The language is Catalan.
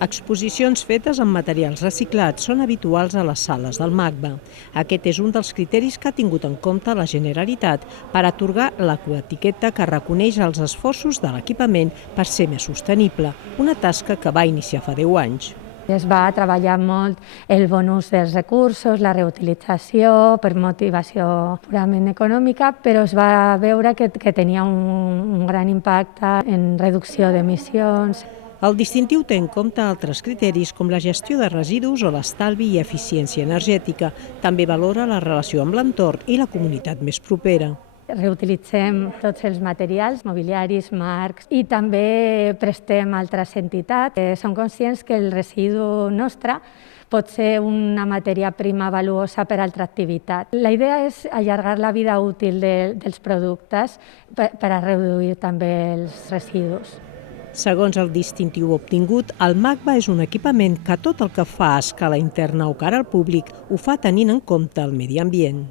Exposicions fetes amb materials reciclats són habituals a les sales del MACBA. Aquest és un dels criteris que ha tingut en compte la Generalitat per atorgar l'ecoetiqueta que reconeix els esforços de l'equipament per ser més sostenible, una tasca que va iniciar fa 10 anys. Es va treballar molt el bon ús dels recursos, la reutilització, per motivació purament econòmica, però es va veure que tenia un gran impacte en reducció d'emissions. El distintiu té en compte altres criteris com la gestió de residus o l'estalvi i eficiència energètica. També valora la relació amb l'entorn i la comunitat més propera. Reutilitzem tots els materials, mobiliaris, marcs, i també prestem a altres entitats. Som conscients que el residu nostre pot ser una matèria prima valuosa per a altra activitat. La idea és allargar la vida útil dels productes per a reduir també els residus. Segons el distintiu obtingut, el MACBA és un equipament que tot el que fa a escala interna o cara al públic ho fa tenint en compte el medi ambient.